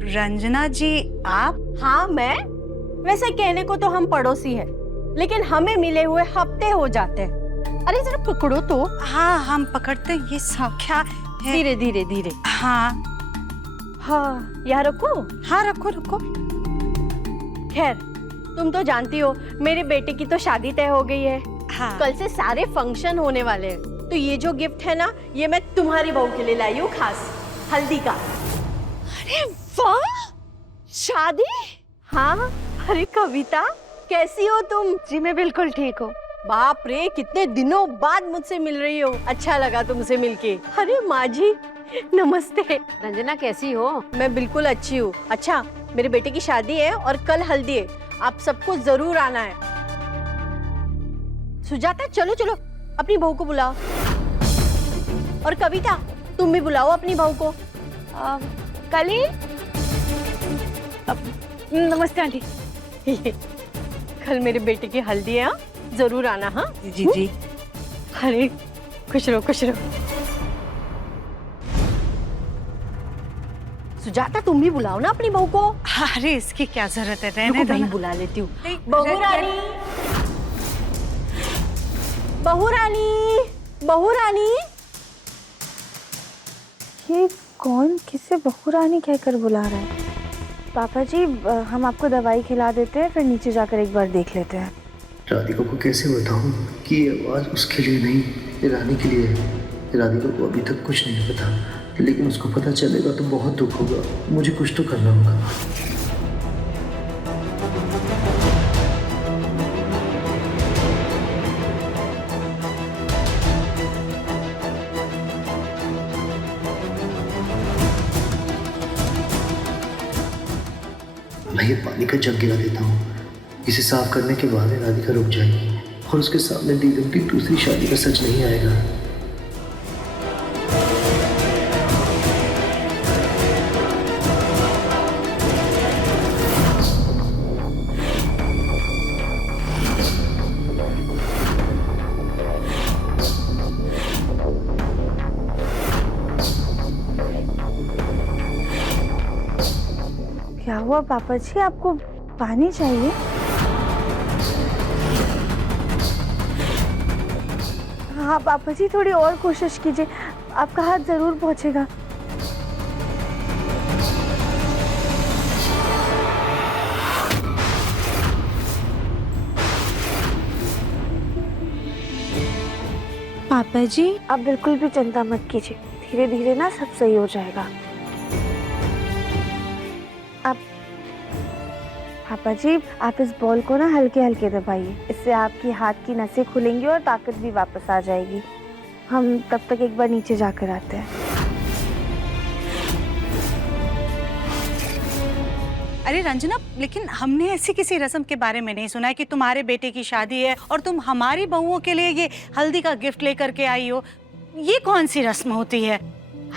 रंजना जी आप? हाँ मैं, वैसे कहने को तो हम पड़ोसी हैं, लेकिन हमें मिले हुए हफ्ते हो जाते हैं। अरे जरा पकड़ो तो। हाँ हम पकड़ते हैं। ये सब क्या है? धीरे धीरे धीरे। हाँ हाँ यहाँ रखो। हाँ रखो रखो। खैर तुम तो जानती हो मेरे बेटे की तो शादी तय हो गई है। हाँ। कल से सारे फंक्शन होने वाले हैं, तो ये जो गिफ्ट है ना, ये मैं तुम्हारी बहू के लिए लाई हूँ, खास हल्दी का। अरे वाह, शादी? हाँ। अरे कविता कैसी हो तुम? जी मैं बिल्कुल ठीक हूँ। बाप रे, कितने दिनों बाद मुझसे मिल रही हो, अच्छा लगा तुमसे मिलके। अरे माँ जी नमस्ते। रंजना कैसी हो? मैं बिल्कुल अच्छी हूँ। अच्छा मेरे बेटे की शादी है और कल हल्दी है, आप सबको जरूर आना है। सुजाता चलो चलो अपनी बहू को बुलाओ, और कविता तुम भी बुलाओ अपनी बहू को। कली। नमस्ते आंटी। कल मेरे बेटे की हल्दी है, हाँ? जरूर आना। हाँ जी जी। अरे खुश रहो खुश रहो। सुजाता तुम भी बुलाओ ना अपनी बहू को। अरे इसकी क्या जरूरत है, रहने रुको, दो मैं ना। ही बुला लेती हूँ। बहू रानी, बहू रानी, बहू रानी। ये कौन किसे बहू रानी कहकर बुला रहा है? पापा जी हम आपको दवाई खिला देते हैं, फिर नीचे जाकर एक बार देख लेते हैं। राधिका को कैसे बताऊं कि ये आवाज़ उसके लिए नहीं, रानी के लिए है। राधिका को अभी तक कुछ नहीं पता, लेकिन उसको पता चलेगा तो बहुत दुख होगा। मुझे कुछ तो करना होगा। मैं ये पानी का जग गिरा देता हूँ, इसे साफ करने के बाद राधिका रुक जाएगी और उसके सामने दीदम की दूसरी शादी का सच नहीं आएगा। क्या हुआ पापा जी, आपको पानी चाहिए? हाँ पापा जी थोड़ी और कोशिश कीजिए, आपका हाथ जरूर पहुंचेगा। पापा जी आप बिल्कुल भी चिंता मत कीजिए, धीरे धीरे ना सब सही हो जाएगा। आप पापा जी आप इस बॉल को ना हल्के हल्के दबाइए, इससे आपकी हाथ की नसें खुलेंगी और ताकत भी वापस आ जाएगी। हम तब तक एक बार नीचे जाकर आते हैं। अरे रंजना, लेकिन हमने ऐसी किसी रस्म के बारे में नहीं सुना है कि तुम्हारे बेटे की शादी है और तुम हमारी बहुओं के लिए ये हल्दी का गिफ्ट लेकर के आई हो। ये कौन सी रस्म होती है?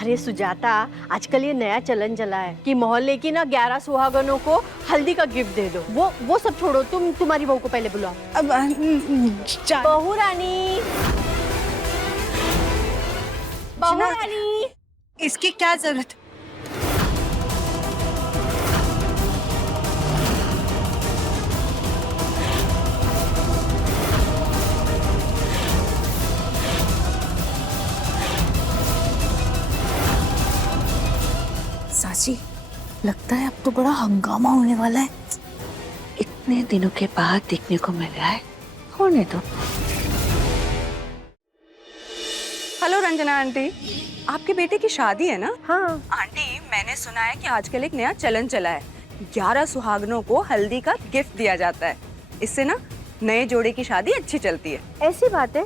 अरे सुजाता, आजकल ये नया चलन चला है कि मोहल्ले की ना 11 सुहागनों को हल्दी का गिफ्ट दे दो। वो सब छोड़ो, तुम्हारी बहू को पहले बुलाओ। अब बहू रानी, बहू रानी। इसकी क्या जरूरत? सासी, लगता है अब तो बड़ा हंगामा होने वाला है। इतने दिनों के बाद देखने को मिल रहा है, होने दो। हेलो रंजना आंटी, आपके बेटे की शादी है ना? हाँ आंटी, मैंने सुना है कि आजकल एक नया चलन चला है, 11 सुहागनों को हल्दी का गिफ्ट दिया जाता है। इससे ना नए जोड़े की शादी अच्छी चलती है। ऐसी बात है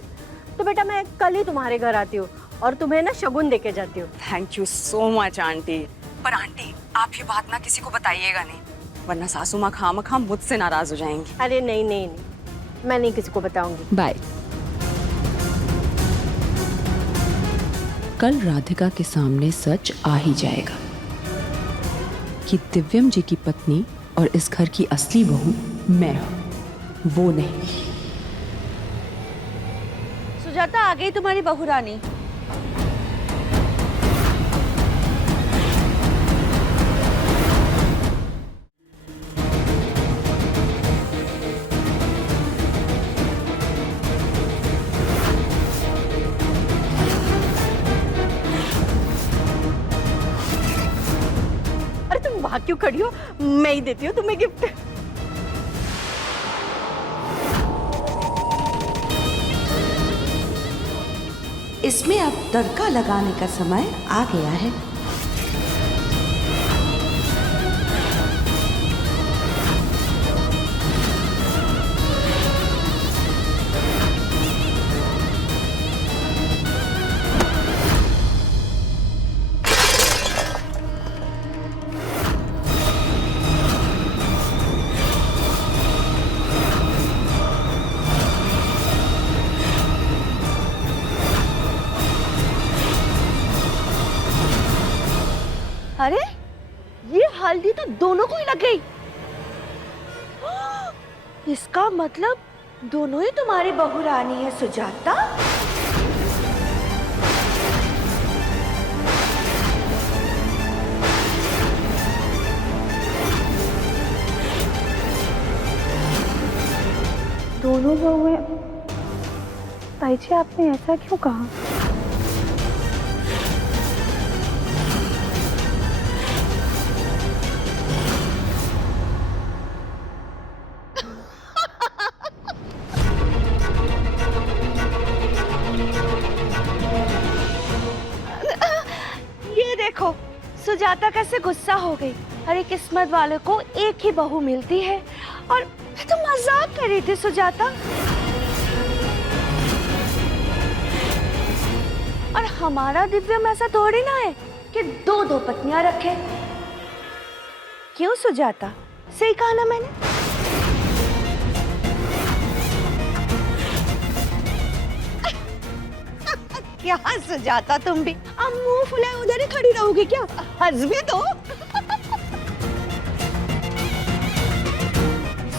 तो बेटा मैं कल ही तुम्हारे घर आती हूँ और तुम्हें ना शगुन देके जाती हूँ। Thank you so much aunty. पर आंटी आप ये बात ना किसी को बताइएगा नहीं, वरना सासू माँ खामखा मुझसे नाराज हो जाएंगी। अरे नहीं नहीं नहीं, मैं नहीं किसी को बताऊंगी। बाय। कल राधिका के सामने सच आ ही जाएगा कि दिव्यम जी की पत्नी और इस घर की असली बहू मैं हूं, वो नहीं। सुजाता, आ गई तुम्हारी बहू रानी। यहाँ क्यों खड़ी हो? मैं ही देती हूँ तुम्हें गिफ्ट। इसमें अब तड़का लगाने का समय आ गया है। अरे ये हल्दी तो दोनों को ही लग गई। इसका मतलब दोनों ही तुम्हारी बहू रानी है सुजाता। दोनों बहुएं। ताई जी आपने ऐसा क्यों कहा? सुजाता कैसे गुस्सा हो गई। अरे किस्मत वाले को एक ही बहू मिलती है और मैं तो मजाक कर रही थी सुजाता। और हमारा दिव्यम ऐसा थोड़ी ना है कि दो दो पत्नियां रखे। क्यों सुजाता, सही कहा ना मैंने? क्या सुजाता तुम भी अब मुंह फुलाए उधर ही खड़ी रहोगी क्या? हंस भी तो।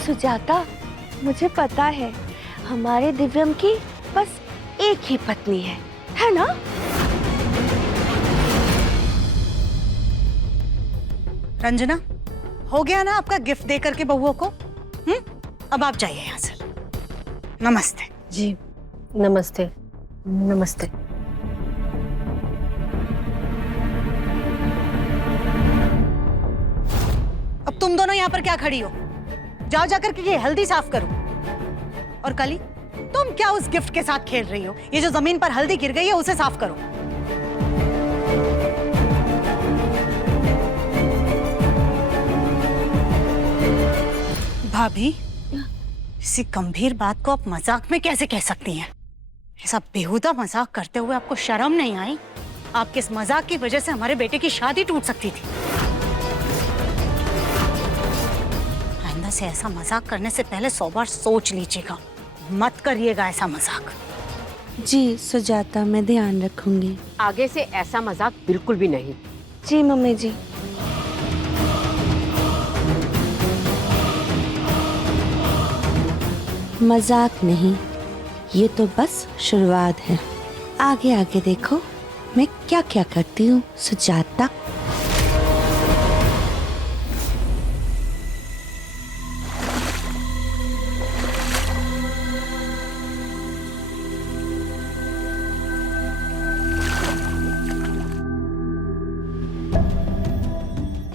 सुजाता, मुझे पता है हमारे दिव्यम की बस एक ही पत्नी है ना? रंजना, हो गया ना आपका गिफ्ट दे करके बहुओं को? अब आप जाइए यहाँ से। नमस्ते। जी नमस्ते। नमस्ते। अब तुम दोनों यहाँ पर क्या खड़ी हो? जाओ जाकर के ये हल्दी साफ करो। और कली, तुम क्या उस गिफ्ट के साथ खेल रही हो? ये जो जमीन पर हल्दी गिर गई है उसे साफ करो। भाभी, इसी गंभीर बात को आप मजाक में कैसे कह सकती हैं? ऐसा बेहुदा मजाक करते हुए आपको शर्म नहीं आई? आपके इस मजाक की वजह से हमारे बेटे की शादी टूट सकती थी। आइंदा से ऐसा मजाक करने से पहले 100 बार सोच लीजिएगा। मत करिएगा ऐसा मजाक। जी सुजाता, मैं ध्यान रखूंगी। आगे से ऐसा मजाक बिल्कुल भी नहीं। जी मम्मी जी। मजाक नहीं, ये तो बस शुरुआत है। आगे आगे देखो मैं क्या क्या करती हूँ सुजाता।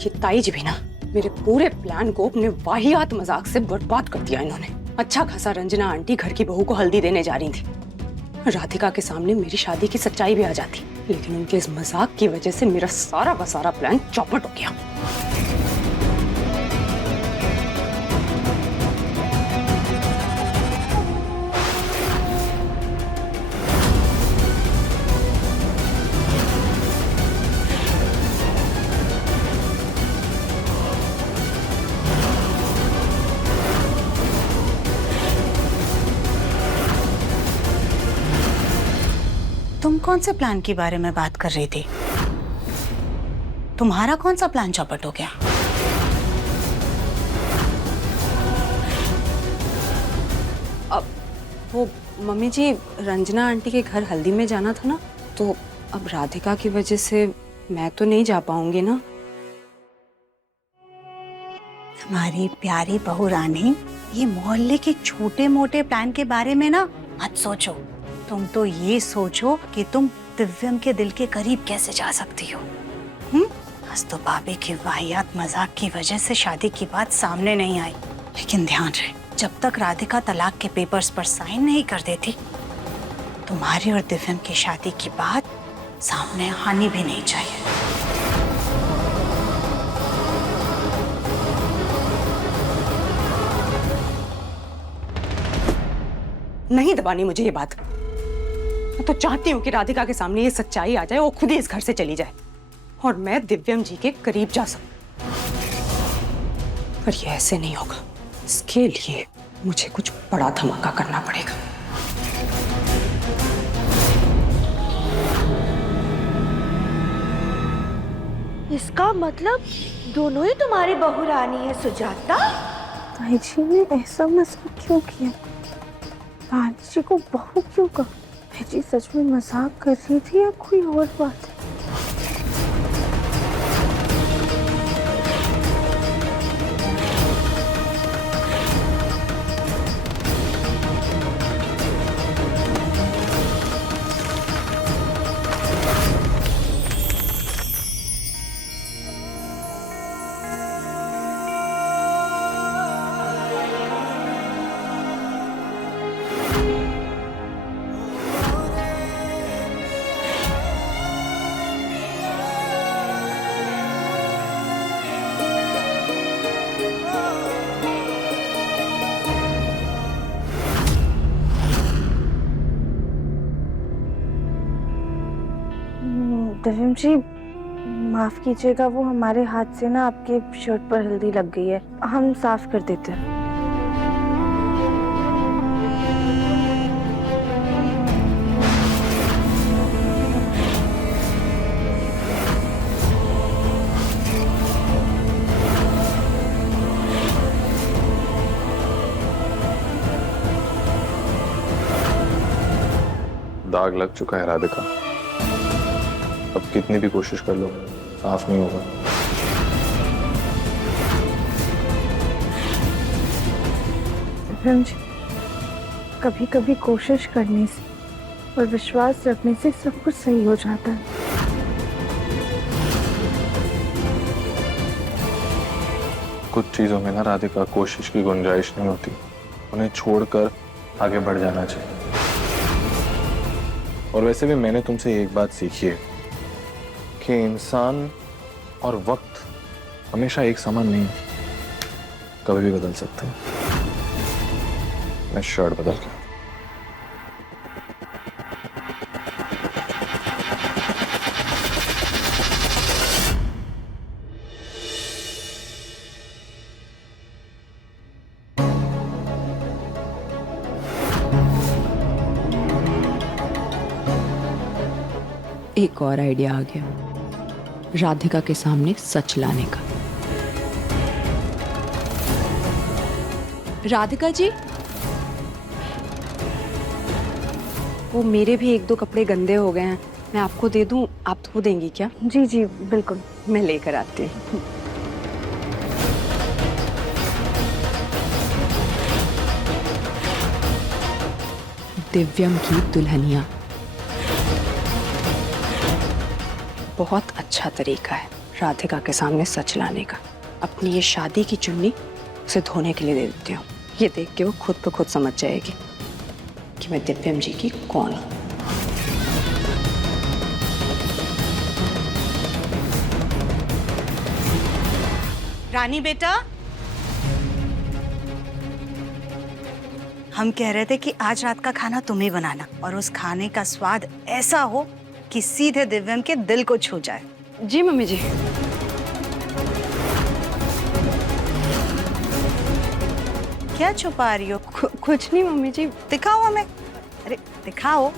ये ताईज भी ना मेरे पूरे प्लान को अपने वाहियात मजाक से बर्बाद कर दिया इन्होंने। अच्छा खासा रंजना आंटी घर की बहू को हल्दी देने जा रही थी। राधिका के सामने मेरी शादी की सच्चाई भी आ जाती, लेकिन उनके इस मजाक की वजह से मेरा सारा का सारा प्लान चौपट हो गया। तुम कौन से प्लान के बारे में बात कर रही थी? तुम्हारा कौन सा प्लान चौपट हो गया? अब वो मम्मी जी, रंजना आंटी के घर हल्दी में जाना था ना, तो अब राधिका की वजह से मैं तो नहीं जा पाऊंगी ना। तुम्हारी प्यारी बहू रानी, ये मोहल्ले के छोटे मोटे प्लान के बारे में ना मत सोचो। तुम तो ये सोचो कि तुम दिव्यम के दिल के करीब कैसे जा सकती हो। आज तो भाभी की वाहियात मजाक की वजह से शादी की बात सामने नहीं आई, लेकिन ध्यान रहे जब तक राधिका तलाक के पेपर्स पर साइन नहीं कर देती तुम्हारी और दिव्यम की शादी की बात सामने आनी भी नहीं चाहिए। नहीं दबानी मुझे ये बात। मैं तो चाहती हूँ कि राधिका के सामने ये सच्चाई आ जाए, वो खुद ही इस घर से चली जाए और मैं दिव्यम जी के करीब जा सकूं। पर ये ऐसे नहीं होगा। इसके लिए मुझे कुछ बड़ा धमाका करना पड़ेगा। इसका मतलब दोनों ही तुम्हारी बहू रानी है सुजाता। ताई जी ने ऐसा मजाक क्यों किया? रानी जी को बहू क्यों कहा? ताई जी सच में मजाक कर रही थी या कोई और बात है? दिव्यम जी माफ कीजिएगा, वो हमारे हाथ से ना आपके शर्ट पर हल्दी लग गई है, हम साफ कर देते हैं। दाग लग चुका है राधिका, अब कितनी भी कोशिश कर लो साफ नहीं होगा। कभी कभी कोशिश करने से और विश्वास रखने से सब कुछ सही हो जाता है। कुछ चीजों में ना राधिका कोशिश की गुंजाइश नहीं होती, उन्हें छोड़कर आगे बढ़ जाना चाहिए। और वैसे भी मैंने तुमसे एक बात सीखी है कि इंसान और वक्त हमेशा एक समान नहीं, कभी भी बदल सकते हैं। मैं शर्ट बदल के एक और आइडिया आ गया, राधिका के सामने सच लाने का। राधिका जी, वो मेरे भी एक दो कपड़े गंदे हो गए हैं, मैं आपको दे दूं, आप धो देंगी क्या? जी जी बिल्कुल, मैं लेकर आती हूँ। दिव्यम की दुल्हनिया। बहुत अच्छा तरीका है राधिका के सामने सच लाने का। अपनी ये शादी की चुन्नी उसे धोने के लिए दे देती हूँ, ये देख के वो खुद ब खुद समझ जाएगी कि मैं दिव्यम जी की कौन हूँ। रानी बेटा, हम कह रहे थे कि आज रात का खाना तुम ही बनाना और उस खाने का स्वाद ऐसा हो कि सीधे दिव्यम के दिल को छू जाए। जी मम्मी जी। क्या छुपा रही हो? कुछ नहीं मम्मी जी। दिखाओ हमें। अरे दिखाओ।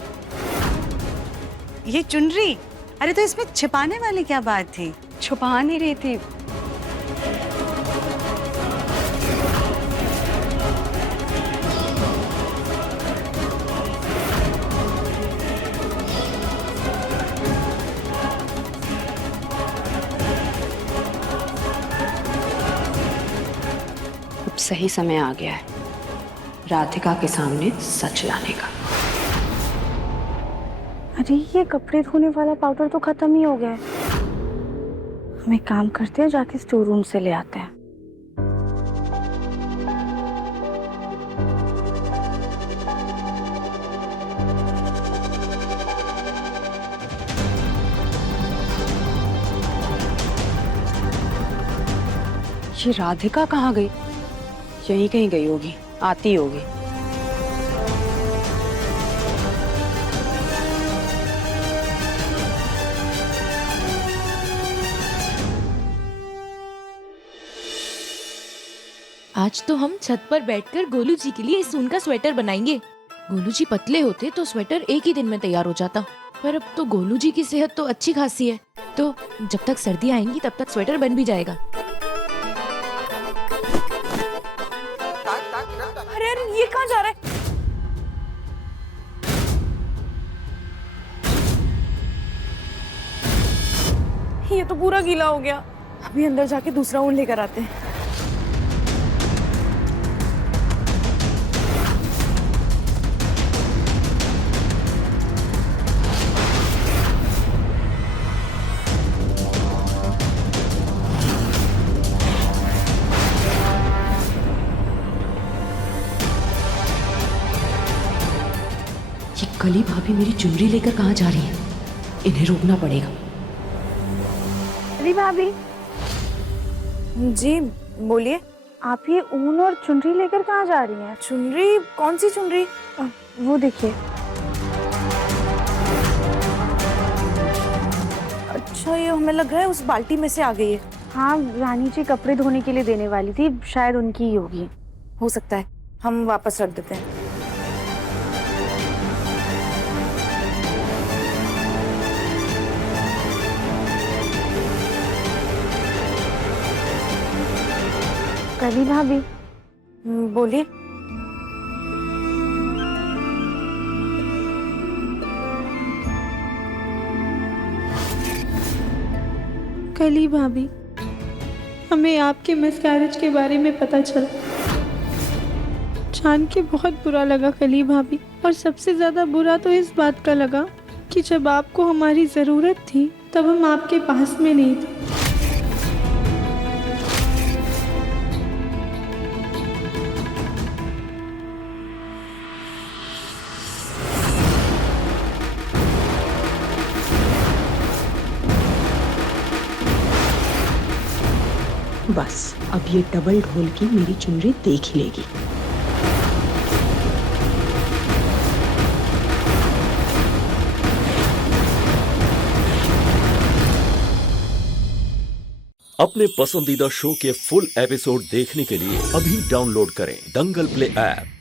ये चुनरी, अरे तो इसमें छिपाने वाली क्या बात थी? छुपा नहीं रही थी। सही समय आ गया है राधिका के सामने सच लाने का। अरे ये कपड़े धोने वाला पाउडर तो खत्म ही हो गया है। हम एक काम करते हैं, जाके स्टोर रूम से ले आते हैं। ये राधिका कहाँ गई? यहीं कहीं गई होगी, आती होगी। आज तो हम छत पर बैठकर गोलू जी के लिए इस ऊन का स्वेटर बनाएंगे। गोलू जी पतले होते तो स्वेटर एक ही दिन में तैयार हो जाता, पर अब तो गोलू जी की सेहत तो अच्छी खासी है, तो जब तक सर्दी आएंगी तब तक स्वेटर बन भी जाएगा। अरे अरे ये कहाँ जा रहा है? ये तो पूरा गीला हो गया। अभी अंदर जाके दूसरा ऊन लेकर आते हैं। ये कली भाभी मेरी चुनरी लेकर कहाँ जा रही है? इन्हें रोकना पड़ेगा। अरे भाभी जी बोलिए। आप ये ऊन और चुनरी लेकर कहाँ जा रही हैं? चुनरी? कौन सी चुनरी? वो देखिए। अच्छा, ये हमें लग रहा है उस बाल्टी में से आ गई है। हाँ, रानी जी कपड़े धोने के लिए देने वाली थी, शायद उनकी ही होगी। हो सकता है, हम वापस रख देते हैं। कली भाभी बोलिए। कली भाभी, हमें आपके मिसकैरेज के बारे में पता चला, जान के बहुत बुरा लगा कली भाभी। और सबसे ज्यादा बुरा तो इस बात का लगा कि जब आपको हमारी जरूरत थी तब हम आपके पास में नहीं थे। बस अब ये डबल ढोल की मेरी चुनरी देख ही लेगी। अपने पसंदीदा शो के फुल एपिसोड देखने के लिए अभी डाउनलोड करें दंगल प्ले ऐप।